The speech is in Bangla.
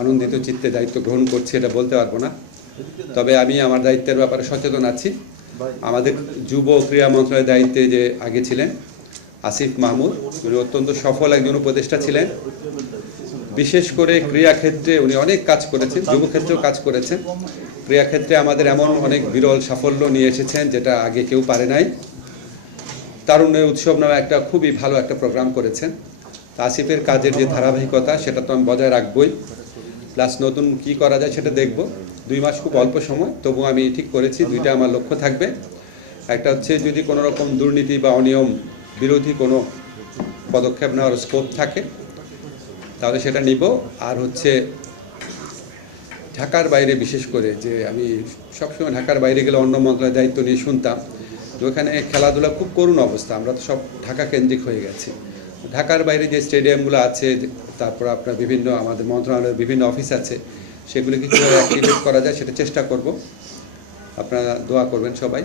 আনন্দিত চিত্তে দায়িত্ব গ্রহণ করছি এটা বলতে পারবো না, তবে আমি আমার দায়িত্বের ব্যাপারে সচেতন আছি। আমাদের যুব ক্রীড়া মন্ত্রণালয়ের দায়িত্বে যে আগে ছিলেন আসিফ মাহমুদ, উনি অত্যন্ত সফল একজন উপদেষ্টা ছিলেন। বিশেষ করে ক্রীড়াক্ষেত্রে উনি অনেক কাজ করেছেন, যুবক্ষেত্রেও কাজ করেছেন। ক্রীড়াক্ষেত্রে আমাদের এমন অনেক বিরল সাফল্য নিয়ে এসেছেন যেটা আগে কেউ পারে নাই। তারুণ্যের উৎসব নামে একটা খুবই ভালো একটা প্রোগ্রাম করেছেন। আসিফের কাজের যে ধারাবাহিকতা সেটা তো আমি বজায় রাখবই, প্লাস নতুন কি করা যায় সেটা দেখব। 2 মাস খুব অল্প সময়, তবু আমি ঠিক করেছি 2টা আমার লক্ষ্য থাকবে। একটা হচ্ছে যদি কোনো রকম দুর্নীতি বা অনিয়ম বিরোধী কোনো পদক্ষেপ নেওয়ার স্কোপ থাকে তাহলে সেটা নিব। আর হচ্ছে ঢাকার বাইরে, বিশেষ করে যে আমি সবসময় ঢাকার বাইরে গেলে অন্য মন্ত্রণালয়ের দায়িত্ব নিয়ে শুনতাম যে ওখানে খেলাধুলা খুব করুণ অবস্থা, আমরা তো সব ঢাকা কেন্দ্রিক হয়ে গেছি। ঢাকার বাইরে যে স্টেডিয়ামগুলো আছে, তারপর আপনার বিভিন্ন আমাদের মন্ত্রণালয়ের বিভিন্ন অফিস আছে, সেগুলিকে কীভাবে অ্যাক্টিভেট করা যায় সেটা চেষ্টা করব। আপনারা দোয়া করবেন সবাই।